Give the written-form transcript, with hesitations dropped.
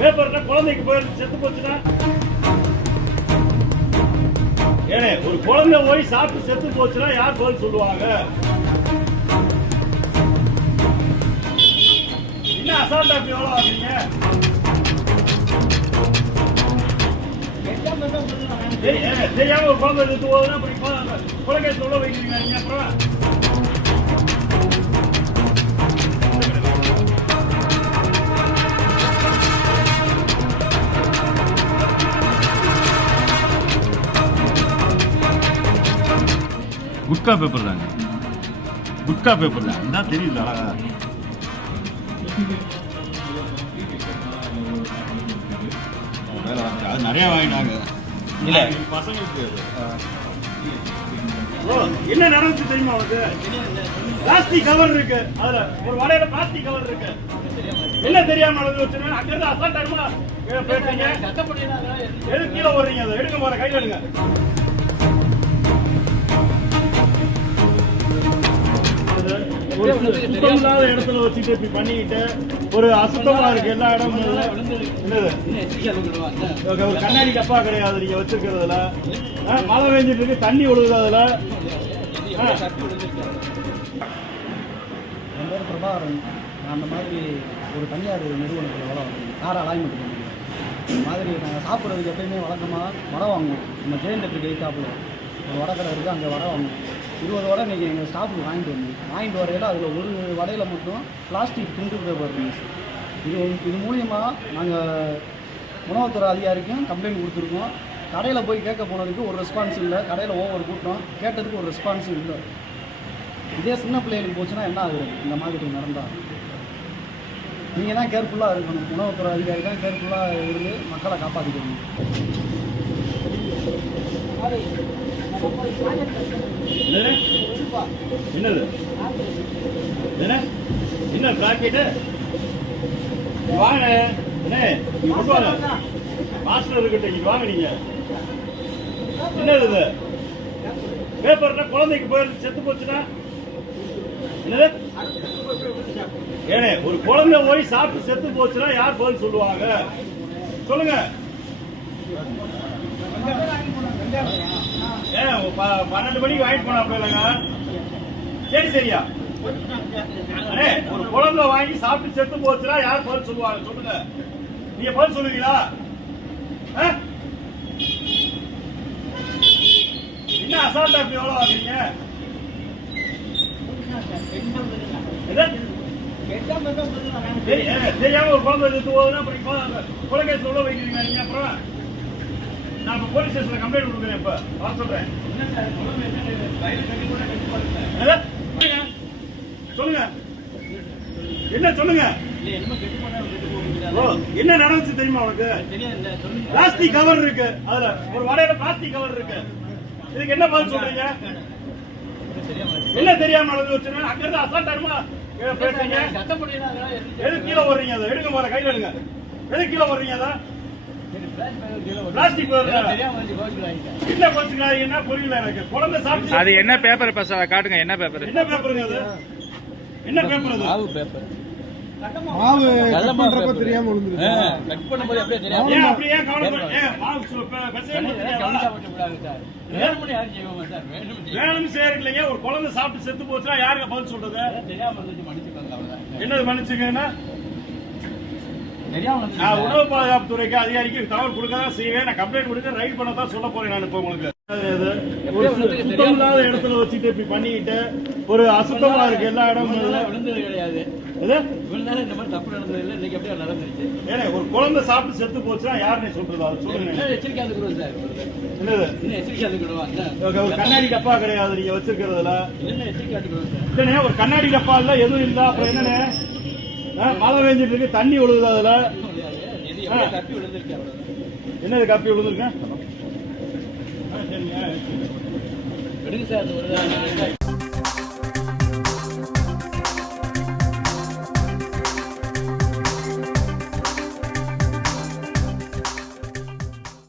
பேப்பர்ல குழந்தைக்கு போய் செத்து போச்சுன்னா ஏனே ஒரு குழந்தை போய் சாப்பிட்டு செத்து போச்சுன்னா யார் பதில் சொல்லுவாங்க? என்ன அசால்ட்டா இப்ப எவ்வளவு ஆகுறீங்க? தெரியாம ஒரு குழந்தை செத்து போகுதுன்னா அப்படி குலகேஸ் உள்ள வைக்கிறீங்க நீங்க. அப்புறம் குட்கா பேப்பர் தாங்க, குட்கா பேப்பர் தான். என்ன தெரியுது அழகா அது நிறைய வாங்கினாங்க. இல்ல பசங்களுக்கு என்ன நடந்துச்சு தெரியுமா? வந்து பிளாஸ்டிக் கவர் இருக்கு, அதுல ஒரு வடையில பிளாஸ்டிக் கவர் இருக்கு. என்ன தெரியாம நடந்து வச்சிருக்கேன். அங்க இருந்து அசால்ட்டா போயிட்டீங்க. எது கீழே ஓடுறீங்க? அதை எடுங்க, போற கையில எடுங்க. சுத்தமில்லாத இடத்துல வச்சுட்டு இப்படி பண்ணிக்கிட்டு ஒரு அசுத்தமா இருக்கு எல்லா இடமும். என்னது ஒரு கண்ணாடி டப்பா கிடையாது நீங்க வச்சிருக்கிறதுல. மழை பெஞ்சிட்டு இருக்கு, தண்ணி ஒழுகுது அதுல. என் பேர் பிரபாகரன். நான் அந்த மாதிரி ஒரு தனியார் நிறுவனத்தில் வேலை வாங்குவோம், கார் அலாய்மெண்ட் பண்ணுவோம். இந்த மாதிரி நாங்கள் சாப்பிட்றதுக்கு எப்பயுமே வழக்கமாக வடை வாங்குவோம். நம்ம ஜெயந்தத்துக்கு எதிர்த்தாப்புல ஒரு வடை கடை இருக்குது, அங்கே வடை வாங்குவோம். 20 வடை இன்றைக்கி எங்கள் ஸ்டாஃபுக்கு வாங்கிட்டு வரையில் அதில் ஒரு வடையில் மட்டும் பிளாஸ்டிக் பிரிண்ட் பேப்பர் இருந்துச்சு. இது மூலியமாக நாங்கள் உணவுத்துறை அதிகாரிக்கும் கம்ப்ளைண்ட் கொடுத்துருக்கோம். கடையில் போய் கேட்க போனதுக்கு ஒரு ரெஸ்பான்ஸ் இல்லை, கடையில் ஓவர் கூட்டம், கேட்டதுக்கு ஒரு ரெஸ்பான்ஸும் இல்லை. இதே சின்ன பிள்ளைகளுக்கு போச்சுன்னா என்ன ஆகுது? இந்த மாதிரி நடந்தால் நீங்கள் தான் கேர்ஃபுல்லாக இருக்கணும். உணவுத்துறை அதிகாரி தான் கேர்ஃபுல்லாக இருந்து மக்களை காப்பாற்றிக்கணும். என்னது என்ன பிளாக்கெட்டு வாங்க, மாஸ்டர் இருக்கட்டும், இங்க வாங்க. நீங்க என்னது இது? பேப்பர்ல குழந்தைக்கு போய் செத்து போச்சுன்னா என்னது? ஏனே ஒரு குழந்தை போய் சாப்பிட்டு செத்து போச்சுன்னா யார் பதில் சொல்லுவாங்க? சொல்லுங்க. ஏன் 12 மணிக்கு வாங்கிட்டு போனா இல்லைங்க? சரி சரியா? அண்ணே ஒரு குழந்தை வாங்கி சாப்பிட்டு செத்து போச்சுன்னா யார் பதில் சொல்லுவாங்க? சொல்லுங்க. நீங்க பதில் சொல்லுவீங்களா? என்ன அசால்ட்டா இப்ப எவ்வளவு ஆகுறீங்க? தெரியாம ஒரு குழந்தை செத்து போகுதுன்னா அப்படி குலகேஸ் உள்ள வைக்கிறீங்க நீங்க. அப்புறம் நான் இப்ப போலீஸ் ஸ்டேஷன்ல கம்ப்ளைண்ட் கொடுக்குறேன். இப்ப வர சொல்றேன். சொல்லுங்க, என்ன சொல்லுங்க. என்ன நடந்துச்சு தெரியுமா உனக்கு? பிளாஸ்டிக் கவர் இருக்கு, அதுல ஒரு வடையில பிளாஸ்டிக் கவர் இருக்கு. இதுக்கு என்ன பதில் சொல்றீங்க? என்ன தெரியாம நடந்து வச்சிருக்கேன். அங்க இருந்து அசால்ட்டா பேசுறீங்க. எது கீழே ஓடுறீங்க? அதை எடுங்க, போற கையில எடுங்க. எது கீழே ஓடுறீங்க? அதை பிளாஸ்டிக் என்ன கோச்சுக்கிறாங்கன்னா புரியல எனக்கு. குழந்தை சாப்பிட்டு அது என்ன பேப்பர் காட்டுங்க. என்ன பேப்பர்? என்ன பேப்பருங்க அது? என்ன பேப்பர் அது? மாவு பேப்பர். மாவு கட் பண்றப்ப தெரியாம விழுந்துருச்சு. கட் பண்ணும்போது அப்படியே தெரியாம. ஏன் அப்படியே கவலைப்பட? மாவு பெசைய சார். வேணும்னு யாரும் செய்வாங்க சார். வேணும்னு செய்யறீங்க. ஒரு குழந்தை சாப்பிட்டு செத்து போச்சுன்னா யாருக்கு பதில் சொல்றது? தெரியாம இருந்துச்சு, மன்னிச்சுக்கோங்க. அவ்வளவுதான். என்னது மன்னிச்சுக்கன்னா? தெரியாம நான் உணவு பாதுகாப்பு துறைக்கு அதிகாரிக்கு தகவல் கொடுக்கதான் செய்வேன். நான் கம்ப்ளைண்ட் கொடுக்க ரைட் பண்ண தான் சொல்ல போறேன். நான் இப்ப உங்களுக்கு சுத்தமில்லாத இடத்துல வச்சுட்டு இப்படி பண்ணிக்கிட்டு ஒரு அசுத்தமா இருக்கு எல்லா இடமும். விழுந்தது கிடையாது. விழுந்தாலும் இந்த மாதிரி தப்பு நடந்தது இல்லை. இன்னைக்கு அப்படியே நடந்துருச்சு. ஏன்னா ஒரு குழந்தை சாப்பிட்டு செத்து போச்சுன்னா யாருன்னு சொல்றது? அது சொல்லுங்க. எச்சரிக்கை வந்துக்கிறோம் சார். என்னது? இன்னும் எச்சரிக்கை வந்துக்கிடுவாங்க. ஒரு கண்ணாடி டப்பா கிடையாது நீங்க வச்சிருக்கிறதுல. என்ன எச்சரிக்கை வந்துக்கிறோம் சார். இல்லண்ணே ஒரு கண்ணாடி டப்பா இல்ல, எதுவும் இல்ல. அப்புறம் என்னண்ணே மழை பெஞ்சிட்டு இருக்கு, தண்ணி ஒழுகுது அதுல. கப்பி விழுந்திருக்கு. என்னது கப்பி விழுந்திருக்கேன்? எடுங்க சார்.